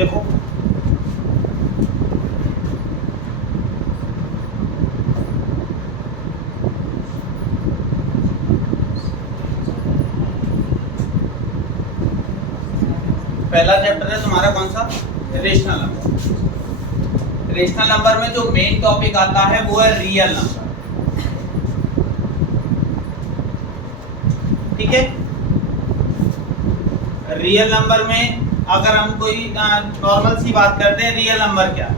देखो पहला चैप्टर है तुम्हारा कौन सा, रेशनल नंबर। रेशनल नंबर में जो मेन टॉपिक आता है वो है रियल नंबर, ठीक है। रियल नंबर में अगर हम कोई नॉर्मल सी बात करते हैं, रियल नंबर क्या,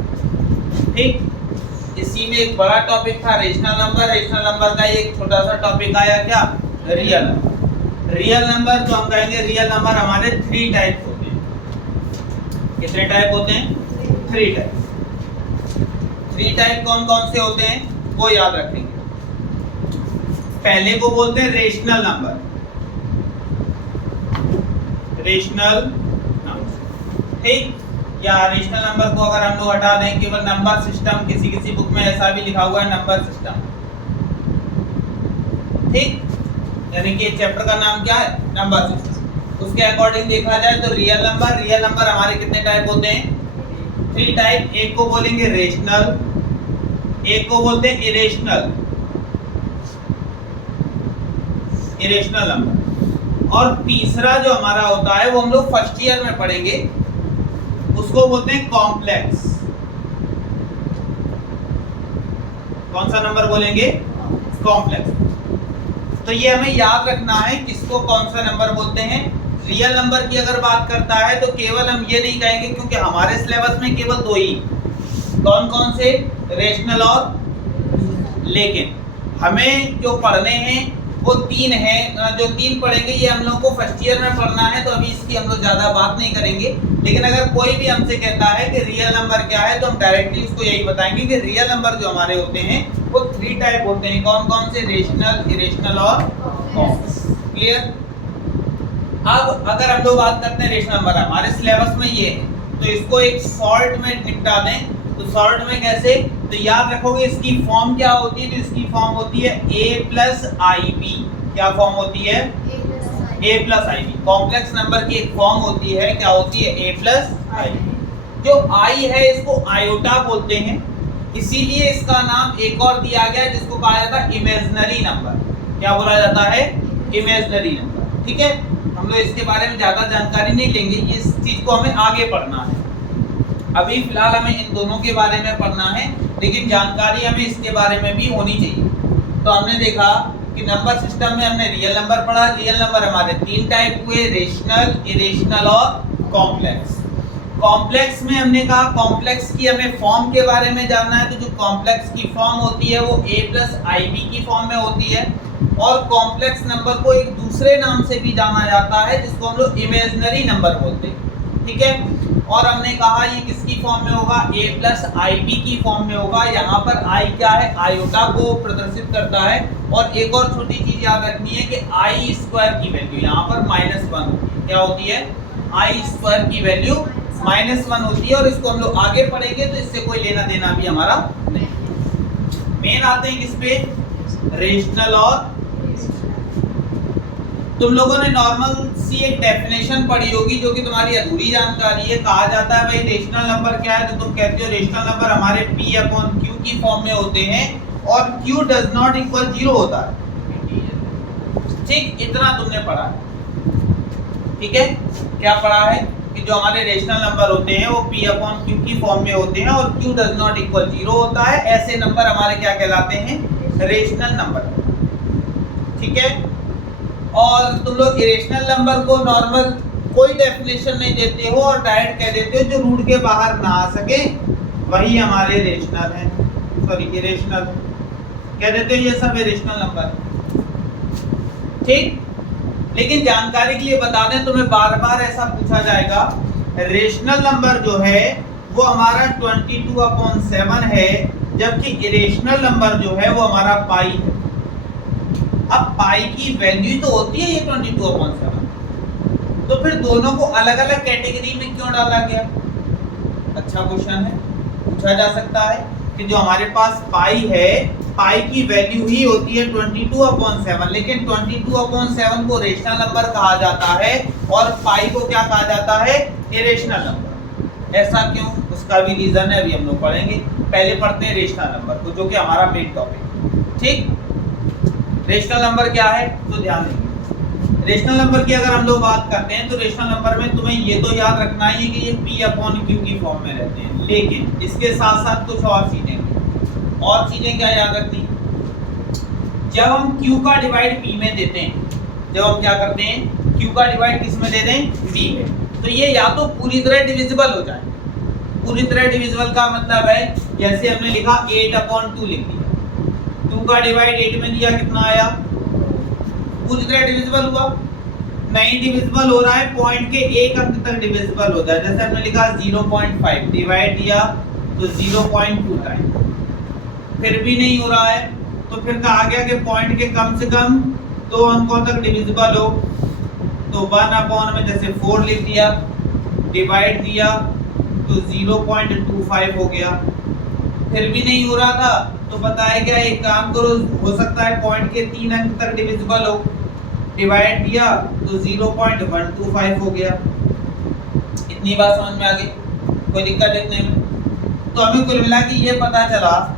ठीक। इसी में एक बड़ा टॉपिक था रेशनल नंबर, रेशनल नंबर का एक छोटा सा टॉपिक आया क्या, रियल नंबर। रियल नंबर तो हम कहेंगे रियल नंबर हमारे 3 टाइप होते हैं। कितने टाइप होते हैं, 3 टाइप। 3 टाइप कौन कौन से होते हैं वो याद रखेंगे। पहले को बोलते हैं रेशनल नंबर, रेशनल नंबर, ठीक। या रेशनल नंबर को अगर हम लोग हटा दें, केवल नंबर सिस्टम, किसी किसी बुक में ऐसा भी लिखा हुआ है नंबर सिस्टम, ठीक। यानी कि चैप्टर का नाम क्या है, नंबर सिस्टम। उसके अकॉर्डिंग देखा जाए तो रियल नंबर हमारे कितने टाइप होते हैं, 3 टाइप। एक को बोलेंगे रेशनल, एक को बोलते हैं इरेशनल, इरेशनल नंबर, और तीसरा जो हमारा होता है वो हम लोग फर्स्ट ईयर में पढ़ेंगे, उसको बोलते हैं कॉम्प्लेक्स। कौन सा नंबर बोलेंगे, कॉम्प्लेक्स। तो ये हमें याद रखना है किसको कौन सा नंबर बोलते हैं। रियल नंबर की अगर बात करता है तो केवल हम ये नहीं कहेंगे, क्योंकि हमारे सिलेबस में केवल 2 ही, कौन कौन से, रेशनल और, लेकिन हमें जो पढ़ने हैं वो 3 हैं। जो 3 पढ़ेंगे ये हम लोग को फर्स्ट ईयर में पढ़ना है, तो अभी इसकी हम लोग ज्यादा बात नहीं करेंगे। लेकिन अगर कोई भी हमसे कहता है कि रियल नंबर क्या है, तो हम डायरेक्टली उसको यही बताएंगे कि रियल नंबर जो हमारे होते हैं वो 3 टाइप होते हैं। कौन कौन से, रेशनल, इरेशनल और कॉम्प्लेक्स। क्लियर। अब अगर हम लोग बात करते हैं रेशनल नंबर, हमारे सिलेबस में ये है, तो इसको एक शॉर्ट में निपटा दें। तो शॉर्ट में कैसे, तो याद रखोगे इसकी फॉर्म क्या होती है, तो इसकी फॉर्म होती है a प्लस आई बी। क्या फॉर्म होती है, a plus i b. Complex number की एक फॉर्म होती है, क्या होती है, a प्लस आई बी। जो आई है इसको आयोटा बोलते हैं, इसीलिए इसका नाम एक और दिया गया है जिसको कहा जाता है इमेजिनरी नंबर। क्या बोला जाता है, इमेजिनरी नंबर, ठीक है। हम लोग इसके बारे में ज्यादा जानकारी नहीं लेंगे, इस चीज को हमें आगे पढ़ना है। अभी फिलहाल हमें इन दोनों के बारे में पढ़ना है, लेकिन जानकारी हमें इसके बारे में भी होनी चाहिए। तो हमने देखा कि नंबर सिस्टम में हमने रियल नंबर पढ़ा। रियल नंबर हमारे 3 टाइप हुए, रेशनल, इरेशनल और कॉम्प्लेक्स। कॉम्प्लेक्स में हमने कहा कॉम्प्लेक्स की हमें फॉर्म के बारे में जानना है। तो जो कॉम्प्लेक्स की फॉर्म होती है वो a प्लस आई बी की फॉर्म में होती है। और कॉम्प्लेक्स नंबर को एक दूसरे नाम से भी जाना जाता है जिसको हम लोग इमेजिनरी नंबर बोलते हैं, ठीक है। और हमने कहा ये किसकी फॉर्म में होगा, a प्लस आई बी की फॉर्म में होगा। यहाँ पर i क्या है, आयोटा को प्रदर्शित करता है। और एक और छोटी चीज याद रखनी है कि आई स्क्वायर की वैल्यू यहाँ पर -1 होती है। क्या होती है, आई स्क्वायर की वैल्यू -1 होती है। और इसको हम लोग आगे पढ़ेंगे तो इससे कोई लेना देना भी हमारा नहीं। मेन आते हैं किस पे, रेशनल और। तुम लोगों ने नॉर्मल सी एक डेफिनेशन पढ़ी होगी जो कि तुम्हारी अधूरी जानकारी है। कहा जाता है भाई रेशनल नंबर क्या है, तो तुम कहते हो रेशनल नंबर हमारे p अपॉन q की फॉर्म में होते हैं और q डज नॉट इक्वल 0 होता है, ठीक। इतना तुमने पढ़ा है, ठीक है। क्या पढ़ा है कि जो हमारे रेशनल नंबर होते हैं वो p अपॉन q की फॉर्म में होते हैं और q डज नॉट इक्वल 0 होता है। ऐसे नंबर हमारे क्या कहलाते हैं, रेशनल नंबर, ठीक है। और तुम लोग इरेशनल नंबर को नॉर्मल कोई डेफिनेशन नहीं देते हो और डायरेक्ट कह देते हो जो रूट के बाहर ना आ सके वही हमारे रेशनल है, सॉरी इरेशनल कह देते हो, ये सब इरेशनल नंबर, ठीक। लेकिन जानकारी के लिए बता दें, तुम्हें बार बार ऐसा पूछा जाएगा, रेशनल नंबर जो है वो हमारा 22/7 है, जबकि इरेशनल नंबर जो है वो हमारा पाई है। अब पाई की वैल्यू तो होती है ये 22/7, तो फिर दोनों को अलग अलग कैटेगरी में क्यों डाला गया, अच्छा क्वेश्चन है, पूछा जा सकता है कि जो हमारे पास पाई है, पाई की वैल्यू ही होती है 22/7, लेकिन 22/7 को रेशनल नंबर कहा जाता है और पाई को क्या कहा जाता है, इरेशनल नंबर। ऐसा क्यों, उसका भी रीजन है, अभी हम लोग पढ़ेंगे। पहले पढ़ते हैं रेशनल नंबर को, जो कि हमारा मेन टॉपिक। ठीक, रेशनल नंबर क्या है तो ध्यान देंगे। रेशनल नंबर की अगर हम लोग बात करते हैं तो रेशनल नंबर में तुम्हें ये तो याद रखना है कि ये P/Q की फॉर्म में रहते हैं, लेकिन इसके साथ साथ कुछ और चीजें क्या याद रखनी। जब हम Q का डिवाइड P में देते हैं, जब हम क्या करते हैं Q का डिवाइड किस में दे दें, P में, तो ये या तो पूरी तरह डिविजिबल हो जाए। पूरी तरह डिविजिबल का मतलब है जैसे हमने लिखा 8/2 लिख दिया, 2 का डिवाइड 8 में दिया, कितना आया, पूरी तरह डिविजिबल हुआ। नहीं डिविजिबल हो रहा है, पॉइंट के एक अंक तक डिविजिबल हो जाए। जैसे हमने लिखा 0.5 डिवाइड दिया तो 0.2 टाइम, फिर भी नहीं हो रहा है तो फिर कहा गया कि पॉइंट के कम से कम 2 अंकों तक डिविजिबल हो, तो 1/, में जैसे 4 लिख दिया, डिवाइड दिया तो 0.25 हो गया। फिर भी नहीं हो रहा था तो बताया क्या, एक काम करो, हो सकता है पॉइंट के 3 अंक तक डिविजिबल हो, डिवाइड दिया तो 0.125 हो गया। इतनी बात समझ में आ गई, कोई दिक्कत देखने में। तो हमें कुल मिला के ये पता चला,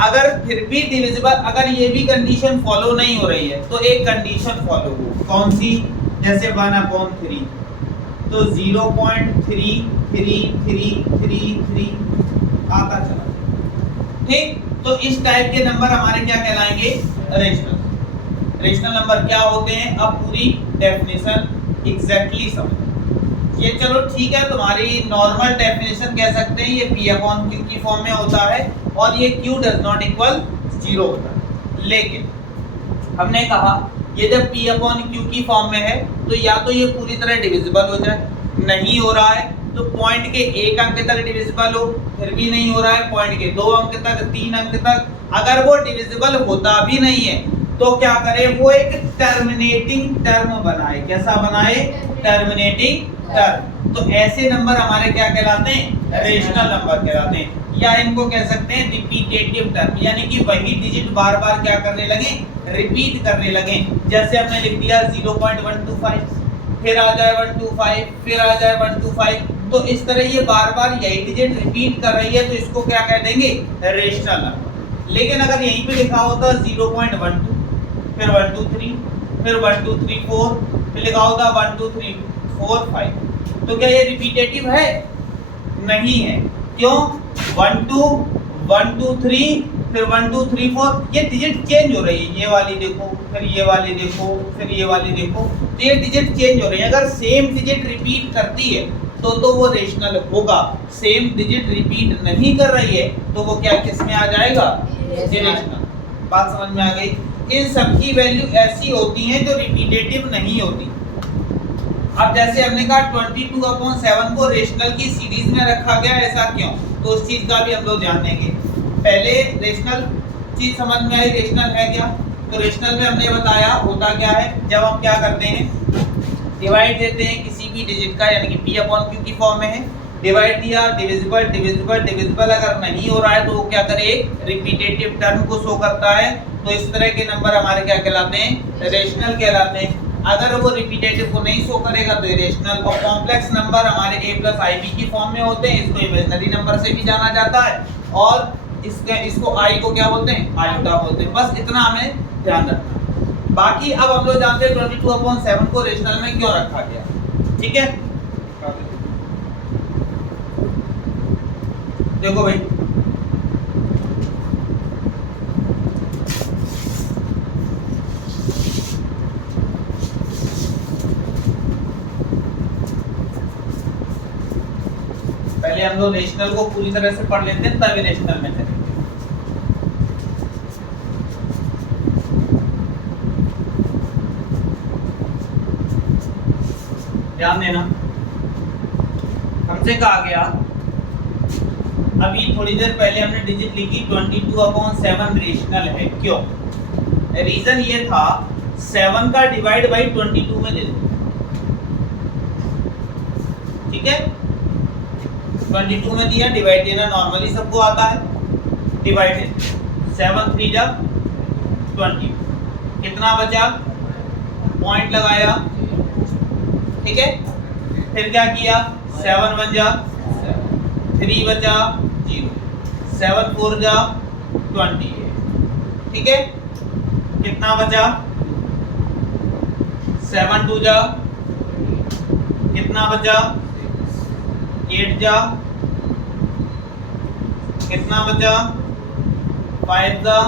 अगर फिर भी डिविजिबल, अगर ये भी कंडीशन फॉलो नहीं हो रही है तो एक कंडीशन फॉलो हो, कौन सी, जैसे 1/3 तो 0.3333 आता चला। ठीक, तो इस टाइप के नंबर हमारे क्या कहलाएंगे, रेशनल। रेशनल नंबर क्या होते हैं, अब पूरी डेफिनेशन एग्जैक्टली समझ। ये चलो ठीक है, तुम्हारी नॉर्मल डेफिनेशन कह सकते हैं, ये P/Q की फॉर्म में होता है और ये Q डज नॉट इक्वल 0 होता है। लेकिन हमने कहा ये जब P/Q की फॉर्म में है तो या तो ये पूरी तरह डिविजिबल हो जाए, नहीं हो रहा है तो पॉइंट के 1 अंक तक डिविजिबल हो, फिर भी नहीं हो रहा है पॉइंट के 2 अंक तक, 3 अंक तक, अगर वो डिविजिबल होता भी नहीं है तो क्या करे, वो एक टर्मिनेटिंग टर्म बनाए। कैसा बनाए, टर्मिनेटिंग टर्म। तो ऐसे नंबर हमारे क्या कहलाते हैं, रेशनल नंबर कहलाते हैं, या इनको कह सकते हैं रिपीटेटिव टर्म, यानी कि वही डिजिट बार बार क्या करने लगे, रिपीट करने लगे। जैसे हमने लिख दिया 0.125, फिर आ जाए 125, फिर आ जाए 125, तो इस तरह ये बार बार यही डिजिट रिपीट कर रही है, तो इसको क्या कह देंगे, रेशनल नंबर। लेकिन अगर यहीं पे लिखा होता 0.12, फिर 1 2 3, फिर 1 2 3 4, फिर लिखा होता 1 2 3 4 5, तो क्या ये रिपीटेटिव है, नहीं है। क्यों, 1 2 1 2 3, फिर 1 2 3 4, ये डिजिट चेंज हो रही है, ये वाली देखो, फिर ये वाली देखो, फिर ये वाली देखो, तो ये डिजिट चेंज हो रही है। अगर सेम डिजिट रिपीट करती है तो वो रेशनल होगा, सेम डिजिट रिपीट नहीं कर रही है तो वो क्या, किस में आ जाएगा, इरेशनल। बात समझ में आ गई। इन सब की वैल्यू ऐसी होती हैं जो रिपीटेटिव नहीं होती। अब जैसे हमने कहा 22/7 को रेशनल की सीरीज में रखा गया, ऐसा क्यों, तो उस चीज का भी हम लोग ध्यान देंगे। पहले रेशनल चीज समझ में आई, रेशनल है क्या, तो रेशनल में हमने बताया होता क्या है, जब हम क्या करते हैं, डिवाइड देते हैं किसी भी डिजिट का, यानी कि P/Q की फॉर्म में है, डिवाइड दिया, डिविजिबल डिविजिबल डिविजिबल अगर नहीं हो रहा है तो वो क्या करे, एक रिपीटेटिव टर्म को शो करता है। तो इस तरह के नंबर हमारे क्या कहलाते हैं, रेशनल कहलाते हैं। अगर वो रिपीटेटिव को नहीं शो करेगा तो इरेशनल। और कॉम्प्लेक्स नंबर हमारे a+ib की फॉर्म में होते हैं, इसको इमेजिनरी नंबर से भी जाना जाता है, और इसको i को क्या बोलते हैं, आयोटा बोलते हैं। बस इतना हमें ध्यान रखना। बाकी अब हम लोग जानते हैं 22/7 को रेशनल में क्यों रखा गया। ठीक है, देखो भाई, पहले हम लोग रेशनल को पूरी तरह से पढ़ लेते हैं, तब रेशनल में चलेंगे। ध्यान देना, हमसे कहा गया, अभी थोड़ी देर पहले हमने डिजिट लिखी 22/7 रेशनल है, क्यों, रीजन ये था 7 का डिवाइड बाई 22 में दे दो। ठीक है, 22 में दिया, डिवाइड देना नॉर्मली सबको आता है, डिवाइडेड 7 3 जा 20, कितना बचा, पॉइंट लगाया। ठीक है, फिर क्या किया, 7 1 जा 3 बचा 0, 7 4 जा 28, ठीक है। कितना बचा 7 2 जा, कितना बचा 8 जा, कितना बचा 5 जा,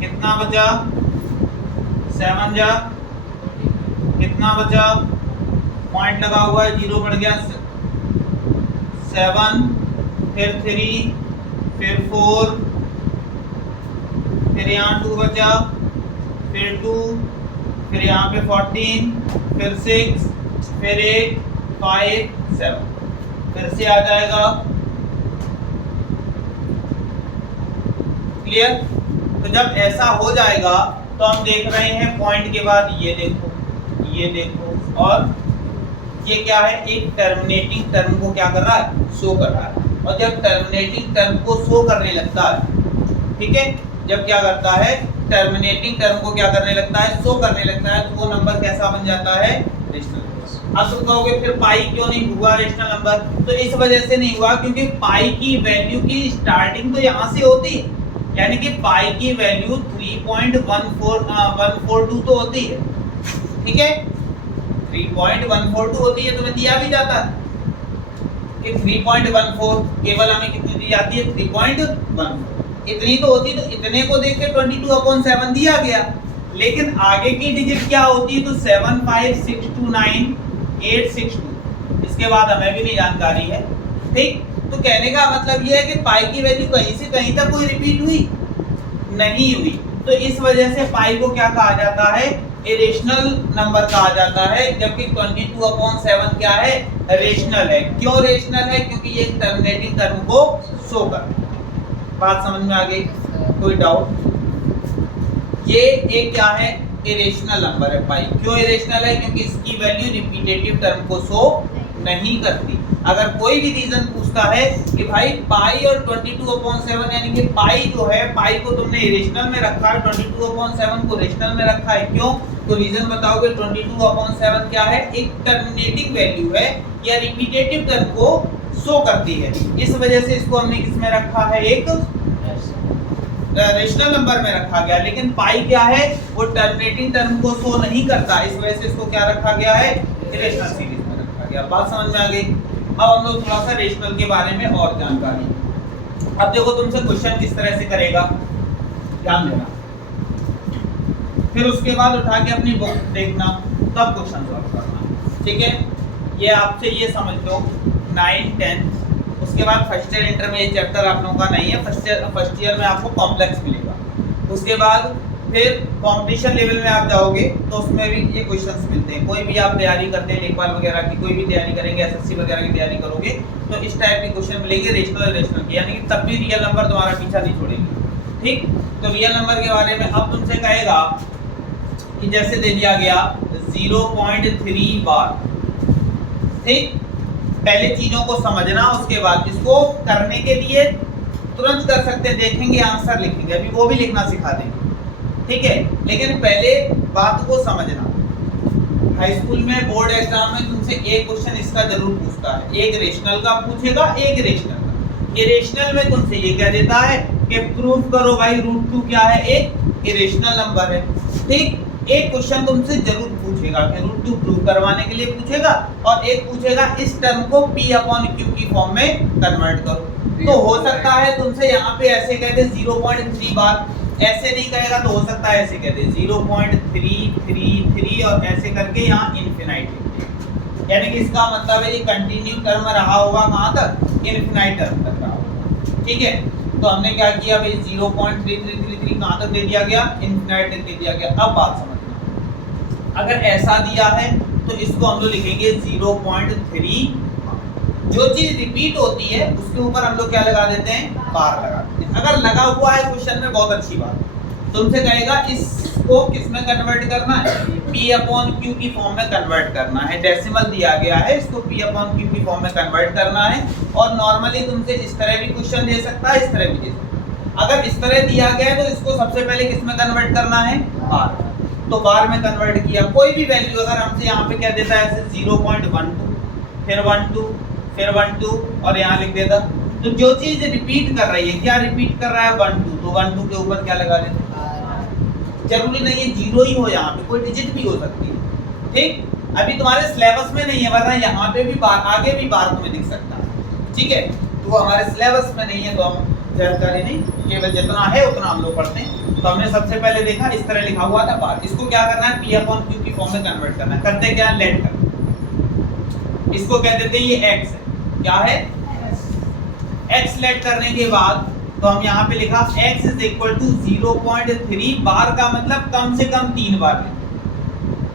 कितना बचा 7 जा, कितना बचा, पॉइंट लगा हुआ है 0 बढ़ गया 7, फिर 3, फिर 4, फिर यहाँ 2 बचा, फिर 2, फिर यहाँ पे 14, फिर 6, फिर 8, 5 7, फिर से आ जाएगा। क्लियर? तो जब ऐसा हो जाएगा तो हम देख रहे हैं पॉइंट के बाद ये देखो, ये देखो, और ये क्या है, एक टर्मिनेटिंग टर्म को क्या कर रहा है, शो कर रहा है। और जब टर्मिनेटिंग टर्म को शो करने लगता है, ठीक है, जब क्या करता है, टर्मिनेटिंग टर्म को क्या करने लगता है, शो करने लगता है, तो वो नंबर कैसा बन जाता है, रेशनल नंबर। अब तुम कहोगे फिर पाई क्यों नहीं हुआ रेशनल नंबर? तो इस वजह से नहीं हुआ क्योंकि पाई की वैल्यू की स्टार्टिंग तो यहाँ से होती है, यानी कि पाई की वैल्यू 3.142 तो होती है, ठीक है, 3.142 होती है, तुम्हें दिया भी जाता है कि 3.14, केवल हमें कितनी दी जाती है, 3.14, इतनी तो होती, तो इतने को देख के 22/7 दिया गया। लेकिन आगे की डिजिट क्या होती है, तो 75629 इसके बाद हमें भी नहीं जानकारी है, ठीक। तो कहने का मतलब ये है कि पाई की वैल्यू कहीं से कहीं तक कोई रिपीट हुई नहीं हुई, तो इस वजह से पाई को क्या कहा जाता है, इरेशनल नंबर कहा जाता है, जबकि 22/7 क्या है, रेशनल है। क्यों रेशनल है? क्योंकि ये टर्मिनेटिंग टर्म को शो करता है। बात समझ में आ गई? कोई डाउट? ये एक क्या है, इरेशनल नंबर है पाई। क्यों इरेशनल है? क्योंकि इसकी वैल्यू रिपीटेटिव टर्म को शो नहीं करती। अगर कोई भी रीजन पूछता है कि भाई पाई और 22/7 यानी कि पाई जो है, पाई को तुमने इरेशनल में रखा है, 22/7 को रेशनल में रखा है, क्यों? तो रीजन बताओगे, 22/7 क्या है, एक टर्मिनेटिंग वैल्यू है या रिपीटेटिव टर्म को शो करती है, इस वजह से इसको हमने किस में रखा है, एक रेशनल नंबर में रखा गया। लेकिन पाई क्या है, वो टर्मिनेटिंग टर्म को शो नहीं करता, इस वजह से इसको क्या रखा गया है, इरेशनल सीरीज में रखा गया। बात समझ में आ गई? अब हम लोग थोड़ा सा रेशनल के बारे में और जानकारी। अब देखो तुमसे क्वेश्चन किस तरह से करेगा, ध्यान देना, फिर उसके बाद उठा के अपनी बुक देखना, तब क्वेश्चन सॉल्व करना, ठीक है। ये आपसे ये समझ लो 9 10, उसके बाद फर्स्ट ईयर इंटर में ये चैप्टर आप लोगों का नहीं है, फर्स्ट ईयर में आपको कॉम्प्लेक्स मिलेगा। उसके बाद फिर कंपटीशन लेवल में आप जाओगे तो उसमें भी ये क्वेश्चंस मिलते हैं। कोई भी आप तैयारी करते हैं, लेखपाल वगैरह की कोई भी तैयारी करेंगे, एसएससी वगैरह की तैयारी करोगे तो इस टाइप के क्वेश्चन मिलेंगे रेशनल की, यानी कि तब भी रियल नंबर तुम्हारा पीछा नहीं छोड़ेंगे, ठीक। तो रियल नंबर के बारे में अब तुमसे कहेगा कि जैसे दे दिया गया 0.3 बार, ठीक। पहले चीजों को समझना, उसके बाद इसको करने के लिए तुरंत कर सकते हैं, देखेंगे आंसर लिखेंगे, अभी वो भी लिखना सिखा देंगे, ठीक है। लेकिन पहले बात को समझना। हाई स्कूल में बोर्ड एग्जाम में तुमसे एक क्वेश्चन इसका जरूर पूछता है, एक रेशनल का पूछेगा, एक इरेशनल का। इरेशनल में तुमसे ये कह देता है कि प्रूव करो भाई √2 क्या है, एक इरेशनल नंबर है, ठीक। एक क्वेश्चन तुमसे जरूर पूछेगा कि √2 प्रूव करवाने के लिए पूछेगा, और एक पूछेगा इस टर्म को P/Q की फॉर्म में कन्वर्ट करो। तो हो सकता है तुमसे यहाँ पे ऐसे कहते 0.3 बार, ऐसे नहीं कहेगा तो हो सकता है ऐसे कहते 0.333 और ऐसे करके यहाँ इनफिनाइट लिखते हैं, यानी कि इसका मतलब है ये कंटिन्यू टर्म रहा होगा कहाँ तक, इनफिनाइट टर्म तक रहा होगा, ठीक है। तो हमने क्या किया भाई 0.3333 कहाँ तक दे दिया गया, इनफिनाइट तक दे दिया गया। अब बात समझना, अगर ऐसा दिया है तो इसको हम लोग लिखेंगे 0.3, जो चीज रिपीट होती है उसके ऊपर हम लोग क्या लगा देते हैं, बार लगा देते हैं। अगर लगा हुआ है क्वेश्चन में, बहुत अच्छी बात, तुमसे कहेगा इसको किस में कन्वर्ट करना है, P/Q की फॉर्म में कन्वर्ट करना है। डेसिमल दिया गया है, इसको P/Q की फॉर्म में कन्वर्ट करना है। और नॉर्मली तुमसे इस तरह भी क्वेश्चन दे सकता है, इस तरह भी दे सकता है। अगर इस तरह दिया गया है तो इसको सबसे पहले किस में कन्वर्ट करना है, बार, तो बार में कन्वर्ट किया। कोई भी वैल्यू अगर हमसे यहाँ पे क्या देता है, ऐसे 0.12, फिर 12, फिर 1 2 और यहाँ लिख देता। तो जो चीज रिपीट कर रही है, क्या रिपीट कर रहा है 1 2, तो 1 2 के ऊपर क्या लगा लेते, जरूरी नहीं है जीरो ही हो, यहाँ पे कोई डिजिट भी हो सकती है। ठीक, अभी तुम्हारे सिलेबस में नहीं है, वरना यहाँ पे भी बार आगे भी बार तुम्हें दिख सकता है। ठीक है, तो वो हमारे सिलेबस में नहीं है तो हम जानकारी नहीं, केवल जितना है उतना हम लोग पढ़ते हैं। तो हमने सबसे पहले देखा इस तरह लिखा हुआ था बार, इसको क्या करना है P अपॉन Q की फॉर्म में कन्वर्ट करना है। करते क्या, लेट कर, इसको कह देते हैं ये x है, क्या है x। लेट करने के बाद तो हम यहाँ पे लिखा x इज इक्वल टू 0.3 बार का मतलब कम से कम 3 बार है।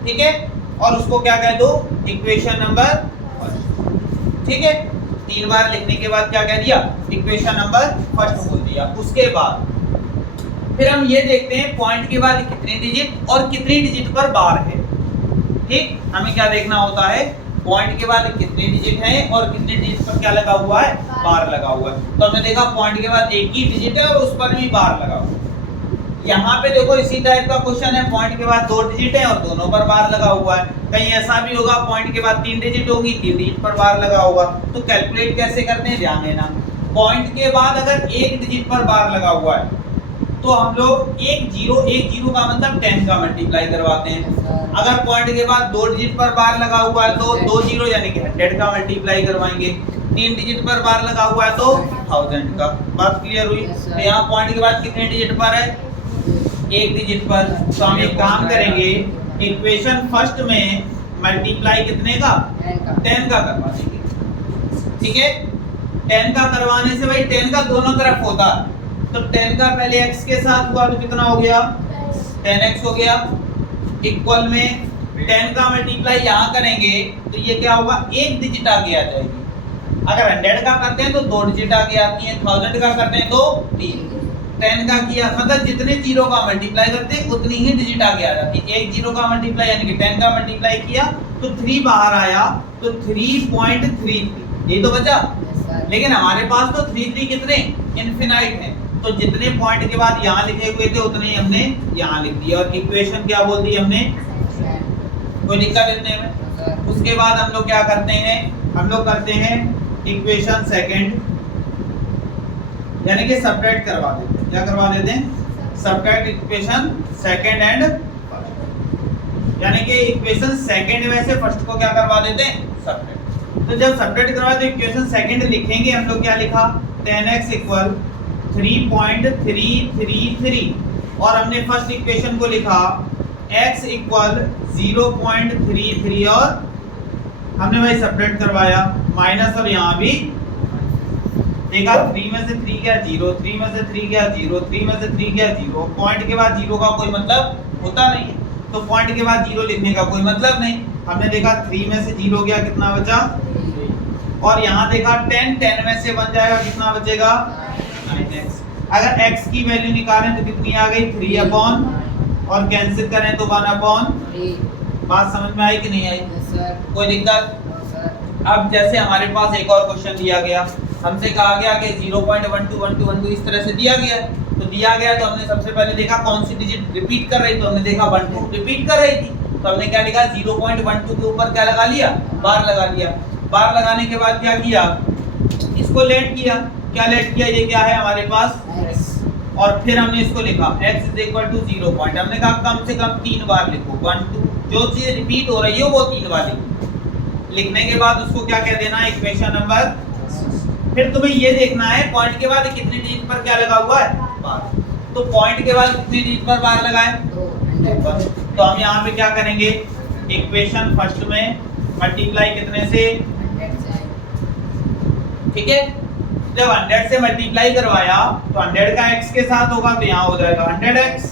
ठीक है, और उसको क्या कह दो, इक्वेशन नंबर। ठीक है, 3 बार लिखने के बाद क्या कह दिया, इक्वेशन नंबर फर्स्ट बोल दिया। उसके बाद फिर हम ये देखते हैं पॉइंट के बाद कितने डिजिट और कितनी डिजिट पर बार है। ठीक, हमें क्या देखना होता है, पॉइंट के बाद कितने डिजिट हैं और कितने डिजिट पर क्या लगा हुआ है, बार लगा हुआ है। तो हमने देखा पॉइंट के बाद एक ही डिजिट है और उस पर भी बार लगा हुआ है। यहाँ पे देखो इसी टाइप का क्वेश्चन है, पॉइंट के बाद 2 डिजिट है और दोनों पर बार लगा हुआ है। कहीं ऐसा भी होगा पॉइंट के बाद 3 डिजिट होगी, 3 डिजिट पर बार लगा होगा। तो कैलकुलेट कैसे करते हैं, ध्यान देना। पॉइंट के बाद अगर एक डिजिट पर बार लगा हुआ है तो हम लोग एक जीरो का मतलब 10 का मल्टीप्लाई करवाते हैं। अगर पॉइंट के बाद 2 डिजिट पर बार लगा हुआ है तो 2 जीरो यानी कि 100 का मल्टीप्लाई करवाएंगे। 3 डिजिट पर बार लगा हुआ है तो 1000 का। बात क्लियर हुई। तो यहाँ पॉइंट के बाद कितने डिजिट पर है, एक डिजिट पर। तो हम एक काम करेंगे, इक्वेशन फर्स्ट में मल्टीप्लाई कितने का, 10 का करवा देंगे। ठीक है, 10 का करवाने से भाई 10 का दोनों तरफ होता है, तो 10 का पहले x के साथ हुआ तो कितना हो गया, 10x हो गया। इक्वल में 10 का मल्टीप्लाई यहाँ करेंगे तो ये क्या होगा, एक डिजिट आगे आ जाएगी। अगर 100 का करते हैं तो 2 डिजिट आगे आती है, 1000 का करते हैं तो 3। 10 का किया मतलब जितने जीरो का मल्टीप्लाई करते हैं उतनी ही डिजिट आगे आ जाती है। एक जीरो का मल्टीप्लाई यानी कि 10 का मल्टीप्लाई किया तो 3 बाहर आया तो 3.33, ये तो बचा। लेकिन हमारे पास तो 3 कितने इनफिनाइट है, तो जितने पॉइंट के बाद यहाँ लिखे हुए थे उतने ही हमने यहाँ लिख दिया। और इक्वेशन क्या बोल दी हमने, कोई दिक्कत इतने में। उसके बाद हम लोग क्या करते हैं, हम लोग करते हैं इक्वेशन सेकंड, यानी कि सबट्रैक्ट करवा देते हैं। क्या करवा देते हैं, subtract equation second and first, यानी कि इक्वेशन सेकंड में से फर्स्ट को क्या करवा देते हैं, सबट्रैक्ट। तो जब सबट्रैक्ट करवाए तो इक्वेशन सेकंड लिखेंगे हम लोग, क्या लिखा 10x इक्वल 3.333 और हमने फर्स्ट इक्वेशन को लिखा x इक्वल 0.33 और हमने भाई सबट्रैक्ट करवाया माइनस, और यहाँ भी देखा 3 में से 3 गया 0, 3 में से 3 गया 0, 3 में से 3 गया 0। पॉइंट के बाद 0 का कोई मतलब होता नहीं है, तो पॉइंट के बाद 0 लिखने का कोई मतलब नहीं। हमने देखा 3 में से 0 गया, कितना बचा, और यहाँ देखा 10 में से बन जाएगा, कितना बचेगा 9x। अगर x की वैल्यू निकालें तो कितनी आ गई 3 अपॉन, और कैंसिल करें तो 1 अपॉन। बात समझ में आई कि नहीं आई, कोई दिक्कत। अब जैसे हमारे पास एक और क्वेश्चन दिया गया, हमसे कहा गया कि 0.121212 इस तरह से दिया गया, तो दिया गया तो हमने सबसे पहले देखा कौन सी डिजिट रिपीट कर रही, तो हमने देखा 12 रिपीट कर रही थी, तो हमने क्या लिखा 0.12 के ऊपर क्या लगा लिया, बार लगा लिया। बार लगाने के बाद क्या किया, इसको लेट किया। क्या लेट किया, ये क्या है हमारे पास x, और फिर हमने इसको लिखा x is equal to 0 point. हमने कहा कम से कम 3 बार लिखो, 1 2, जो चीज रिपीट हो रही हो वो 3 बार लिखो। लिखने के बाद उसको क्या कह देना, इक्वेशन नंबर। फिर तुम्हें ये देखना है पॉइंट के बाद कितनी डिजिट पर क्या लगा हुआ है, बार। तो पॉइंट के बाद कितनी डिजिट पर बार लगाए, 2। तो हम यहाँ पे क्या करेंगे, इक्वेशन फर्स्ट में मल्टीप्लाई कितने से, ठीक है। जब 100 से मल्टीप्लाई करवाया तो 100 का x के साथ होगा तो यहाँ हो जाएगा 100x,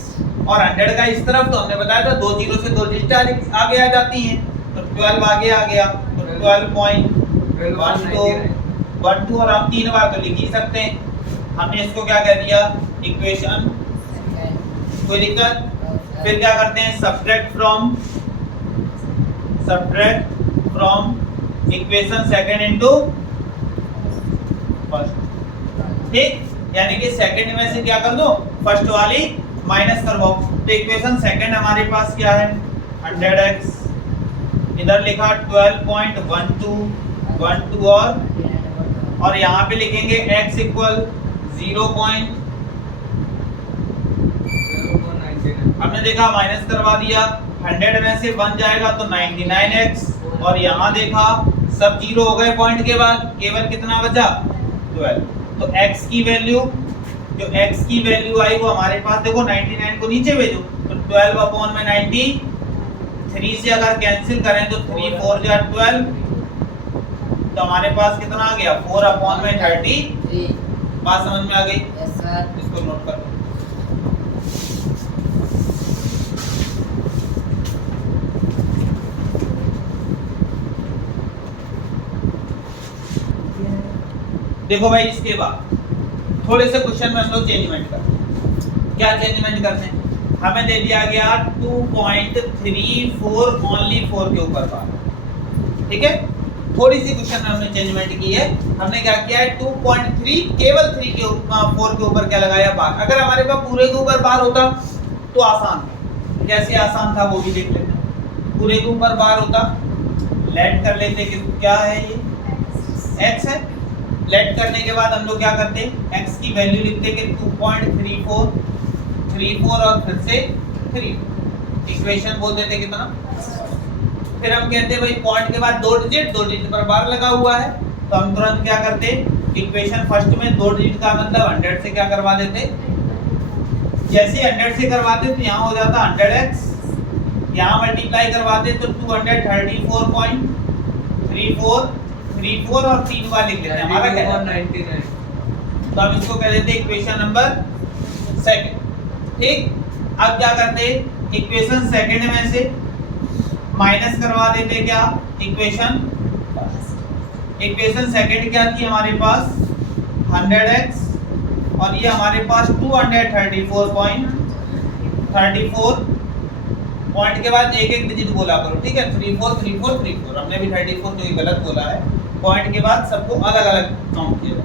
और 100 का इस तरफ तो हमने बताया था 2 जीरो से 2 डिजिट आगे आ जाती हैं, तो 12 आगे आ गया, तो 12.12 और हम 3 बार तो लिख ही सकते हैं। हमने इसको क्या कह दिया, इक्वेशन, कोई दिक्कत। फिर क्या करते हैं, subtract from equation second into first, ठीक। यानी कि सेकंड में से क्या कर दो, फर्स्ट वाली माइनस करवाओ। तो इक्वेशन सेकंड हमारे पास क्या है, 100x, इधर लिखा 12.12 1 2 और यहाँ पे लिखेंगे x इक्वल 0. हमने देखा माइनस करवा दिया, 100 में से 1 जाएगा तो 99x, और यहाँ देखा सब जीरो हो गए पॉइंट के बाद, केवल कितना बचा 12. तो x की वैल्यू, जो x की वैल्यू आई वो हमारे पास देखो 99 को नीचे भेजो तो 12/90, 3 से अगर कैंसिल करें तो 3 4 जा 12, तो हमारे पास कितना आ गया 4/30. बात समझ में आ गई? Yes sir. इसको नोट कर लो. देखो भाई, इसके बाद थोड़े से क्वेश्चन में हम लोग चेंजमेंट करते हैं. क्या चेंजमेंट करते हैं? हमें दे दिया गया 2.34 ओनली 4 के ऊपर बार. ठीक है, थोड़ी सी क्वेश्चन में हमने चेंजमेंट की है. हमने क्या किया है 2.3 केवल 3 के ऊपर 4 के ऊपर क्या लगाया बार. अगर हमारे पास पूरे के ऊपर बार होता तो आसान था. कैसे आसान था वो भी देख लेते हैं. पूरे के ऊपर बार होता, लेट कर लेते कि क्या है ये x है. लेट करने के बाद हम लोग क्या करते हैं x की वैल्यू लिखते कि 2.34 और फिर से 3 इक्वेशन बोल देते कितना. फिर हम कहते हैं भाई पॉइंट के बाद 2 डिजिट पर बार लगा हुआ है, तो हम तुरंत क्या करते इक्वेशन फर्स्ट में 2 डिजिट का मतलब 100 से क्या करवा देते. जैसे 100 से करवाते तो यहाँ हो जाता 100x, यहाँ मल्टीप्लाई करवाते तो 234.34 और 3 बार लिख लेते हैं. हमारा क्या है 99. तो हम इसको कह देते इक्वेशन नंबर सेकंड. ठीक, अब क्या करते इक्वेशन सेकंड में से माइनस करवा देते क्या इक्वेशन सेकंड क्या थी हमारे पास 100x, और ये हमारे पास 234.34 पॉइंट के बाद एक एक डिजिट बोला करो. ठीक है, 34 हमने भी 34 जो गलत बोला है. पॉइंट के बाद सबको अलग अलग काउंट किया.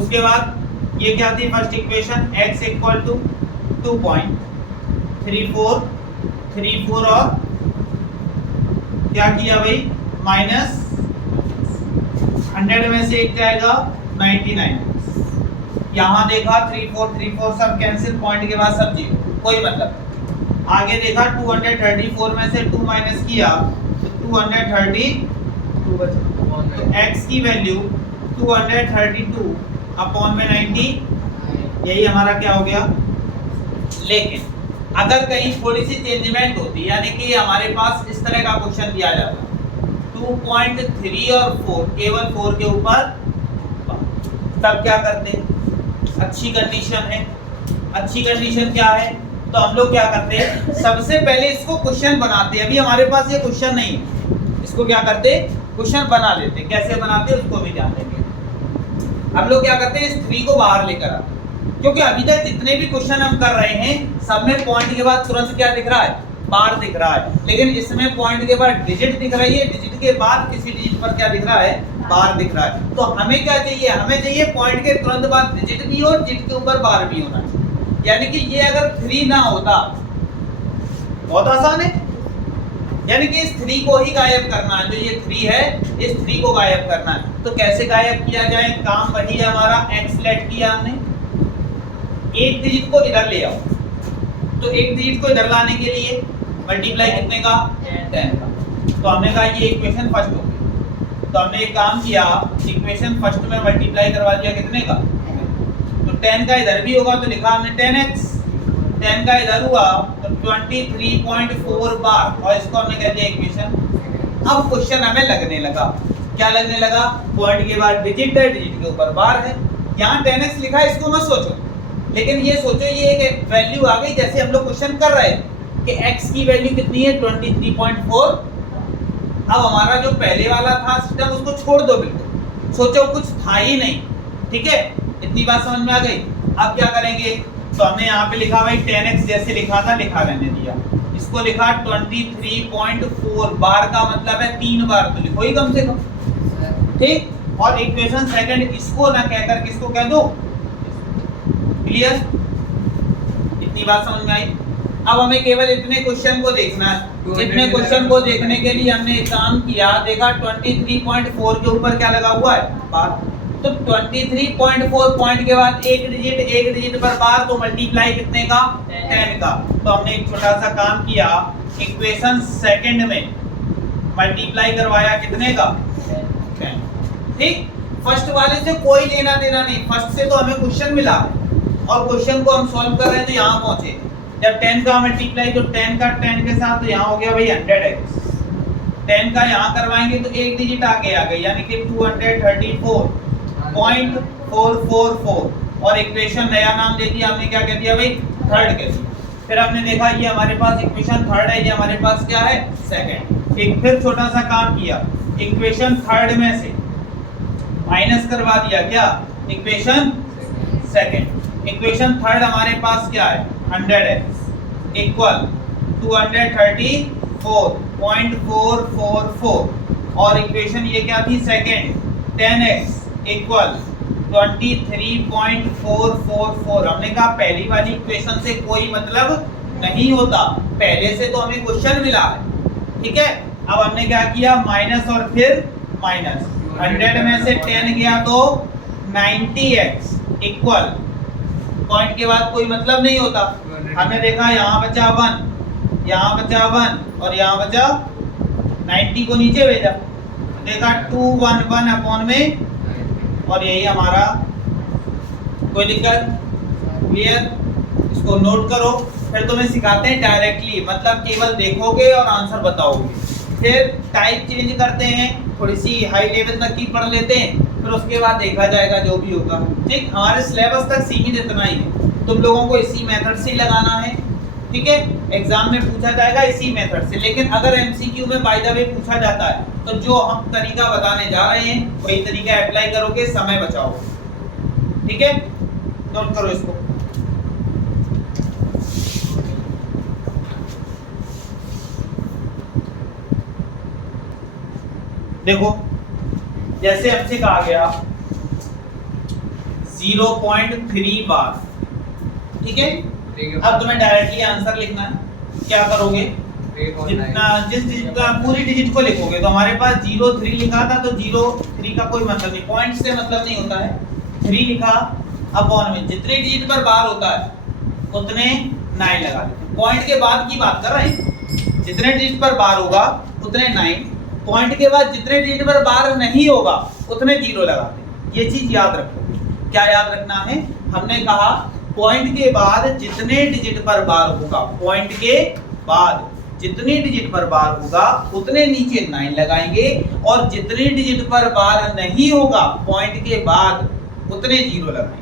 उसके बाद ये क्या थी first equation x equal to 2.34 और क्या किया भाई माइनस 100 में से एक जाएगा 99. यहाँ देखा 34 सब कैंसिल, पॉइंट के बाद सब जीरो, कोई मतलब. आगे देखा 234 में से 2 माइनस किया तो 232 बचा. तो x की वैल्यू 232/90, यही हमारा क्या हो गया. लेकिन अगर कहीं थोड़ी सी चेंजमेंट होती, यानी कि हमारे पास इस तरह का क्वेश्चन दिया जाता 2.3 और 4 केवल 4 के ऊपर, तब क्या करते. अच्छी कंडीशन है. अच्छी कंडीशन क्या है, तो हम लोग क्या करते हैं सबसे पहले इसको क्वेश्चन बनाते हैं. अभी हमारे पास ये क्वेश्चन नहीं है, इसको क्या करते क्वेश्चन बना लेते. कैसे बनाते उसको भी जान लेंगे. हम लोग क्या करते हैं इस 3 को बाहर लेकर आते, क्योंकि अभी तक जितने भी क्वेश्चन हम कर रहे हैं सब में पॉइंट के बाद तुरंत क्या दिख रहा है बार दिख रहा है. लेकिन इसमें पॉइंट के बाद डिजिट दिख रही है, डिजिट के बाद किसी डिजिट पर क्या दिख रहा है बार दिख रहा है. तो हमें क्या चाहिए, हमें चाहिए पॉइंट के तुरंत बाद डिजिट भी हो और डिजिट के ऊपर बार भी होना चाहिए. यानी कि ये अगर 3 ना होता, बहुत आसान है, यानी कि इस 3 को ही गायब करना है. जो ये 3 है इस 3 को गायब करना है. तो कैसे गायब किया जाए, काम वही है हमारा. x लेट किया हमने, एक डिजिट को इधर ले आओ, तो एक डिजिट को इधर लाने के लिए मल्टीप्लाई कितने का 10 का. तो हमने कहा ये इक्वेशन फर्स्ट हो गई. तो हमने एक काम किया इक्वेशन फर्स्ट में मल्टीप्लाई करवा दिया कितने का, तो 10 का इधर भी होगा तो लिखा हमने 10x. 10 का इधर हुआ तो 23.4 बार, और इसको हमने कह दिया इक्वेशन. अब क्वेश्चन हमें लगने लगा. क्या लगने लगा, पॉइंट के बाद डिजिट है, डिजिट के ऊपर बार है. यहाँ 10x लिखा है, इसको मत सोचो, लेकिन ये सोचो ये एक वैल्यू आ गई. जैसे हम लोग क्वेश्चन कर रहे थे कि x की वैल्यू कितनी है 23.4. अब हमारा जो पहले वाला था सिस्टम उसको छोड़ दो, बिल्कुल सोचो कुछ था ही नहीं. ठीक है, इतनी बात समझ में आ गई. अब क्या करेंगे, तो हमने यहाँ पे लिखा भाई 10x जैसे लिखा था लिखा रहने दिया. इसको लिखा 23.4 बार का मतलब है 3 बार, तो लिखो ही कम से कम. ठीक, और इक्वेशन सेकंड इसको ना कहकर किसको कह दो. क्लियर, इतनी बात समझ में आई. अब हमें केवल इतने क्वेश्चन को देखना है इतने क्वेश्चन को देखने के लिए हमने एक काम किया, देखा 23.4 के ऊपर क्या लगा हुआ है बार, तो 23.4 पॉइंट के बाद एक डिजिट पर बार, तो मल्टीप्लाई कितने का 10 का। तो हमने एक छोटा सा काम किया, इक्वेशन सेकंड में मल्टीप्लाई करवाया कितने का 10। ठीक, फर्स्ट वाले से कोई लेना देना नहीं, फर्स्ट से तो हमें क्वेश्चन मिला और क्वेश्चन को हम सॉल्व कर रहे हैं, तो यहाँ पहुंचे जब 10 का मल्टीप्लाई, तो 10 का 10 के साथ, तो यहाँ हो गया भाई 100x। 10 का यहाँ करवाएंगे तो एक डिजिट आगे आ गई, यानी कि 234.444 और इक्वेशन नया नाम दे दिया हमने, क्या कह दिया भाई थर्ड कह दिया। फिर हमने देखा ये हमारे पास इक्वेशन थर्ड है, ये हमारे पास क्या है सेकंड। एक फिर छोटा सा काम किया, इक्वेशन थर्ड में से माइनस करवा दिया क्या इक्वेशन सेकंड। इक्वेशन थर्ड हमारे पास क्या है 100x इक्वल 234.444 और इक्वेशन ये क्या थी सेकंड 10x इक्वल 23.444। हमने कहा पहली वाली इक्वेशन से कोई मतलब नहीं होता, पहले से तो हमें क्वेश्चन मिला है। ठीक है, अब हमने क्या किया माइनस और फिर माइनस, 100 में से 10 गया तो 90x इक्वल, पॉइंट के बाद कोई मतलब नहीं होता, हमने देखा यहाँ बचा 1, यहाँ बचा 1 और यहाँ बचा 90 को नीचे भेजा, देखा 211 अपॉन में, और यही हमारा। कोई दिक्कत क्लियर, इसको नोट करो। फिर तुम्हें सिखाते हैं डायरेक्टली, मतलब केवल देखोगे और आंसर बताओगे। फिर टाइप चेंज करते हैं, थोड़ी सी हाई लेवल तक की पढ़ लेते हैं, फिर उसके बाद देखा जाएगा जो भी होगा। ठीक, हमारे सिलेबस तक सीमित इतना ही है, तुम लोगों को इसी मेथड से लगाना है। ठीक है, एग्जाम में पूछा जाएगा इसी मेथड से, लेकिन अगर एमसीक्यू में बाय द वे पूछा जाता है तो जो हम तरीका बताने जा रहे हैं वही तरीका अप्लाई करोगे, समय बचाओगे। ठीक है, नोट करो इसको। देखो जैसे हमसे कहा गया 0.3 बार। ठीक है, अब तुम्हें डायरेक्टली आंसर लिखना है। क्या करोगे, जितना जिस डिजिट का पूरी डिजिट को लिखोगे, तो हमारे पास 03 लिखा था, तो 03 का कोई मतलब नहीं, पॉइंट से मतलब नहीं होता है। 3 लिखा अपॉन में जितने डिजिट पर बार होता है उतने 9 लगा देते। पॉइंट के बाद की बात कर रहे हैं, जितने डिजिट पर बार होगा उतने 9, पॉइंट के बाद जितने डिजिट पर बार नहीं होगा उतने 0 लगा दें। ये चीज याद रखो। क्या याद रखना है, हमने कहा पॉइंट के बाद जितने डिजिट पर बार होगा, पॉइंट के बाद जितने डिजिट पर बार होगा उतने नीचे 9 लगाएंगे, और जितने डिजिट पर बार नहीं होगा पॉइंट के बाद उतने 0 लगाएंगे।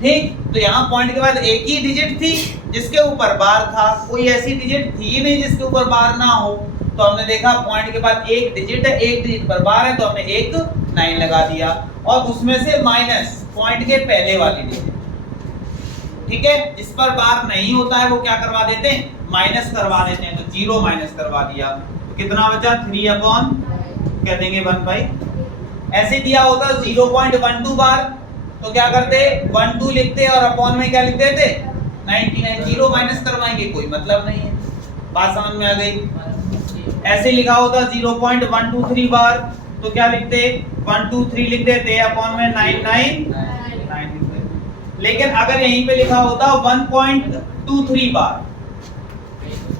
ठीक, तो यहाँ पॉइंट के बाद एक ही डिजिट थी जिसके ऊपर बार था, कोई ऐसी डिजिट थी ही नहीं जिसके ऊपर बार ना हो। तो हमने देखा पॉइंट के बाद एक डिजिट है, एक डिजिट पर बार है, तो हमने एक 9 लगा दिया, और उसमें से माइनस पॉइंट के पहले वाली डिजिट। ठीक है, जिस पर बार नहीं होता है वो क्या करवा देते हैं, माइनस करवा देते हैं, तो 0 माइनस करवा दिया, तो कितना बचा 3 अपॉन कह देंगे 1 बाई। ऐसे दिया होता 0.12 बार तो क्या करते 12 लिखते और अपॉन में क्या लिख देते 99, 0 माइनस करवाएंगे, कोई मतलब नहीं है। बात समझ में आ गई। ऐसे लिखा होता 0.123 बार तो क्या लिखते 123 लिख देते अपॉन में 99, लेकिन अगर यहीं पे लिखा होता 1.23 बार,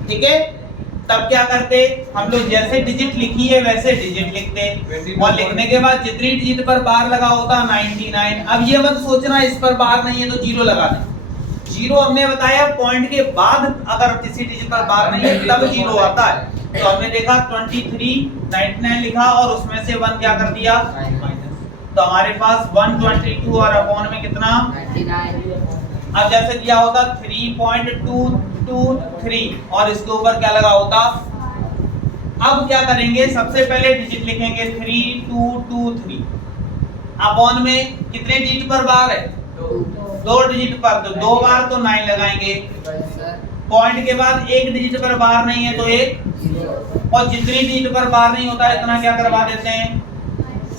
ठीक है, तब क्या करते हम लोग, जैसे डिजिट लिखी है वैसे डिजिट लिखते, और लिखने के बाद जितनी डिजिट पर बार लगा होता 99। अब ये मत सोचना इस पर बार नहीं है तो 0 लगा दें। 0 हमने बताया पॉइंट के बाद अगर किसी डिजिट पर बार नहीं है तब 0 आता है। तो हमने देखा 23 99 लिखा और उसमें से 1 क्या कर दिया माइनस, तो हमारे पास 122 और अपॉन में कितना 99। अब जैसे दिया होता 3.223 और इसके ऊपर क्या लगा होता, अब क्या करेंगे सबसे पहले डिजिट लिखेंगे 3223, अपॉन में कितने डिजिट पर बार है 2 डिजिट पर, तो 2 बार तो 9 लगाएंगे, पॉइंट के बाद एक डिजिट पर बार नहीं है तो 1, और जितनी डिजिट पर बार नहीं होता इतना क्या करवा देते हैं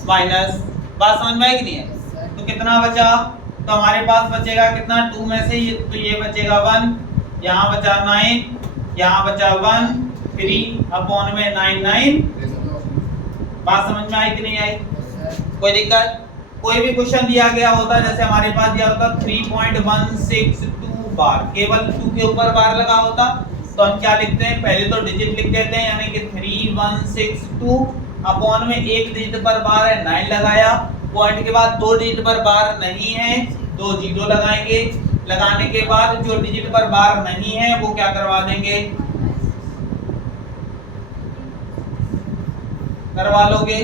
माइनस। बात समझ में आई कि नहीं है। तो कितना बचा, तो हमारे पास बचेगा कितना 2 में से तो ये बचेगा 1, यहाँ बचा 9, यहाँ बचा 1, 3/99। बात समझ में आई कि नहीं आई? कोई दिक्कत? कोई भी क्वेश्चन दिया गया होता है, जैसे हमारे पास दिया होता 3.162 बार, केवल 2 के ऊपर बार लगा होता, तो हम क्या लिखते हैं, पहले तो डिजिट लिख देते हैं, यानी कि 3162 अपॉन में एक डिजिट पर बार है 9 लगाया, पॉइंट के बाद 2 डिजिट पर बार नहीं है, 2 जीरो लगाएंगे, लगाने के बाद जो डिजिट पर बार नहीं है वो क्या करवा देंगे, करवा लोगे।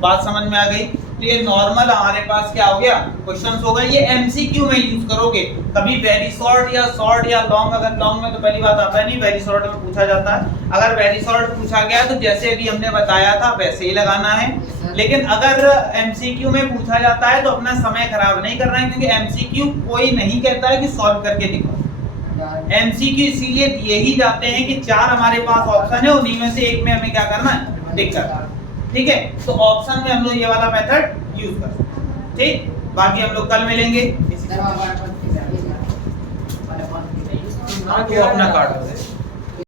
बात समझ में आ गई? तो ये नॉर्मल हमारे पास क्या हो गया, क्वेश्चंस हो गए। ये एमसीक्यू में यूज करोगे, कभी वेरी शॉर्ट या लॉन्ग, अगर लॉन्ग में तो पहली बात आता है नहीं, वेरी शॉर्ट में पूछा जाता है। अगर वेरी शॉर्ट पूछा गया तो जैसे अभी हमने बताया था वैसे ही लगाना है, लेकिन अगर एमसीक्यू में पूछा जाता है तो अपना समय खराब नहीं करना है, क्योंकि एमसीक्यू कोई नहीं कहता है कि सॉल्व करके दिखाओ। एमसीक्यू इसीलिए दिए ही जाते हैं कि 4 हमारे पास ऑप्शन है, उन्हीं में से एक में हमें क्या करना है, टिक करना है। ठीक है, तो ऑप्शन में हम लोग ये वाला मेथड यूज कर सकते हैं। ठीक, बाकी हम लोग कल मिलेंगे। तो अपना कार्ड